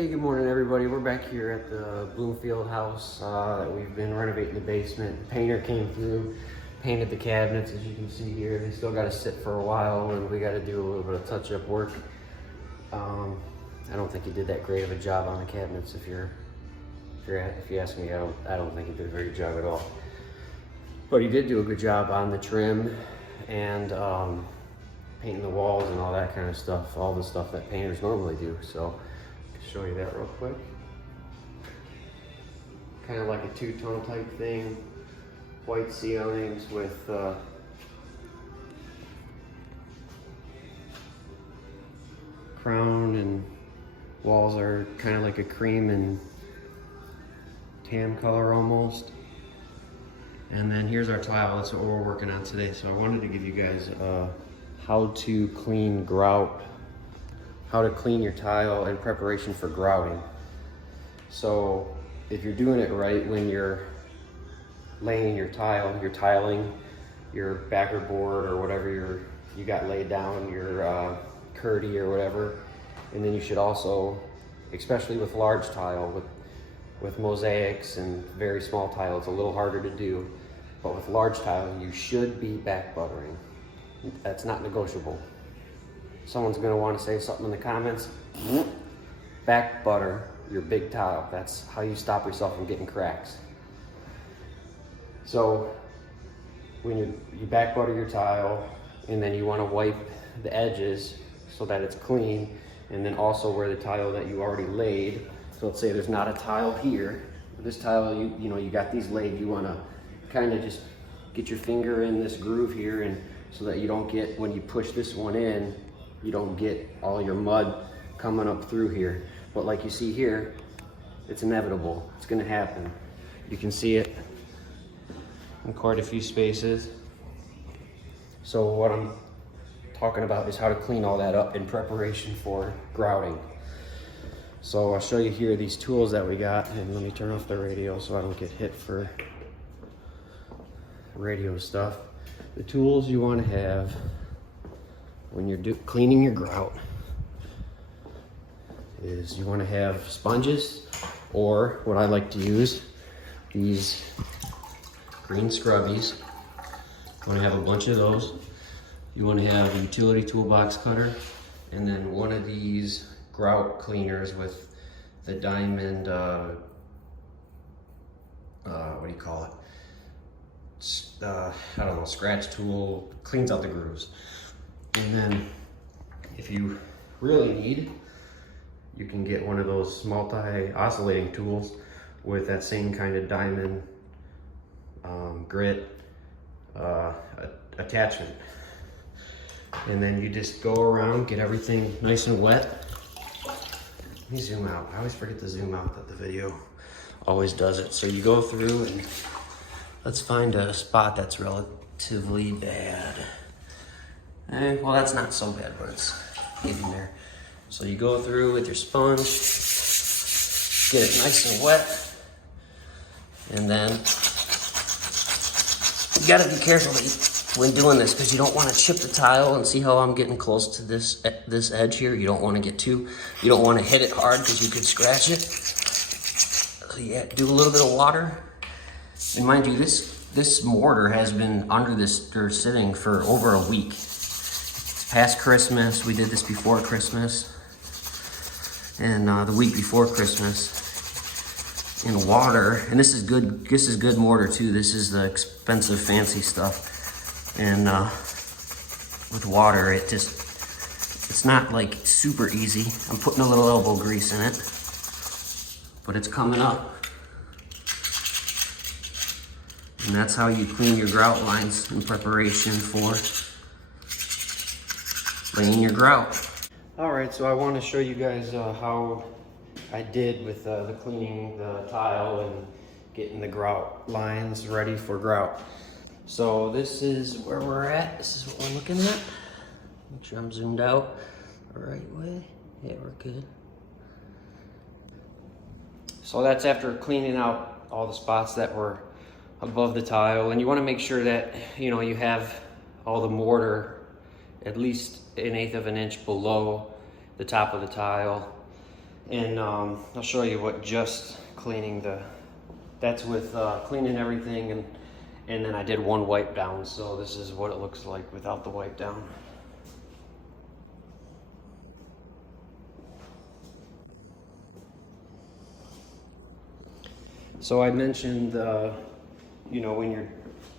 Hey, good morning everybody. We're back here at the Bloomfield house that we've been renovating the basement. The painter came through, painted the cabinets as you can see here. They still got to sit for a while and we got to do a little bit of touch-up work. I don't think he did that great of a job on the cabinets. If you ask me, I don't think he did a very good job at all. But he did do a good job on the trim and painting the walls and all that kind of stuff, all the stuff that painters normally do. So I'll show you that real quick. Kind of like a two-tone type thing, white ceilings with crown, and walls are kind of like a cream and tan color almost. And then here's our tile. That's what we're working on today. So I wanted to give you guys how to clean grout, how to clean your tile in preparation for grouting. So if you're doing it right when you're laying your tile, you're tiling your backer board or whatever you got laid down, your curdy or whatever. And then you should also, especially with large tile, with mosaics and very small tile, it's a little harder to do. But with large tile, you should be back buttering. That's not negotiable. Someone's gonna want to say something in the comments. Back butter your big tile. That's how you stop yourself from getting cracks. So when you back butter your tile, and then you want to wipe the edges so that it's clean, and then also where the tile that you already laid. So let's say there's not a tile here. This tile, you got these laid. You want to kind of just get your finger in this groove here, and so that you don't get, when you push this one in, you don't get all your mud coming up through here. But like you see here, it's inevitable. It's going to happen. You can see it in quite a few spaces. So what I'm talking about is how to clean all that up in preparation for grouting. So I'll show you here these tools that we got, and let me turn off the radio so I don't get hit for radio stuff. The tools you want to have when you're cleaning your grout is you want to have sponges, or what I like to use, these green scrubbies. You want to have a bunch of those. You want to have a utility toolbox cutter, and then one of these grout cleaners with the diamond, what do you call it? I don't know, scratch tool, cleans out the grooves. And then if you really need, you can get one of those multi-oscillating tools with that same kind of diamond grit attachment. And then you just go around, get everything nice and wet. Let me zoom out. I always forget to zoom out, that the video always does it. So you go through and let's find a spot that's relatively bad. Well, that's not so bad, but it's getting there. So you go through with your sponge, get it nice and wet, and then you gotta be careful when doing this, because you don't want to chip the tile. And see how I'm getting close to this edge here? You don't want to you don't want to hit it hard because you could scratch it. So yeah, do a little bit of water. And mind you, this mortar has been under this dirt sitting for over a week. It's past Christmas. We did this before Christmas, and the week before Christmas. In water, and this is good. This is good mortar too. This is the expensive, fancy stuff. And with water, it's not like super easy. I'm putting a little elbow grease in it, but it's coming up. And that's how you clean your grout lines in preparation for laying your grout. All right, so I want to show you guys how I did with the cleaning the tile and getting the grout lines ready for grout. So this is where we're at. This is what we're looking at. Make sure I'm zoomed out the right way. Yeah, we're good. So that's after cleaning out all the spots that were above the tile. And you want to make sure that, you have all the mortar at least 1/8 of an inch below the top of the tile. And I'll show you what just cleaning that's with cleaning everything, and then I did one wipe down. So this is what it looks like without the wipe down. So I mentioned, you know, when you're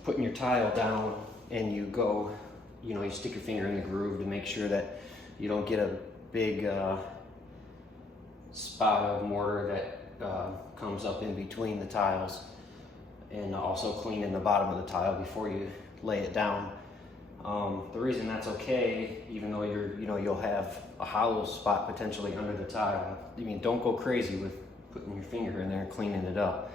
putting your tile down and you go, you know, you stick your finger in the groove to make sure that you don't get a big spot of mortar that comes up in between the tiles, and also cleaning the bottom of the tile before you lay it down. The reason that's okay, even though you'll have a hollow spot potentially under the tile. I mean, don't go crazy with putting your finger in there and cleaning it up.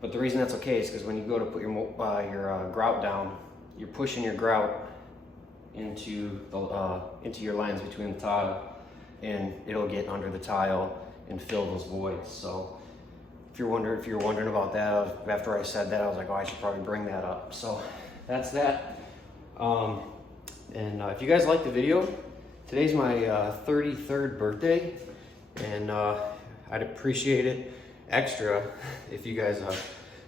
But the reason that's okay is because when you go to put your grout down, you're pushing your grout into your lines between the tile, and it'll get under the tile and fill those voids. So if you're wondering about that, after I said that, I was like, oh, I should probably bring that up. So that's that. If you guys like the video, today's my 33rd birthday, and I'd appreciate it extra if you guys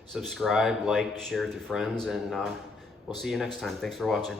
subscribe, like, share with your friends, and we'll see you next time. Thanks for watching.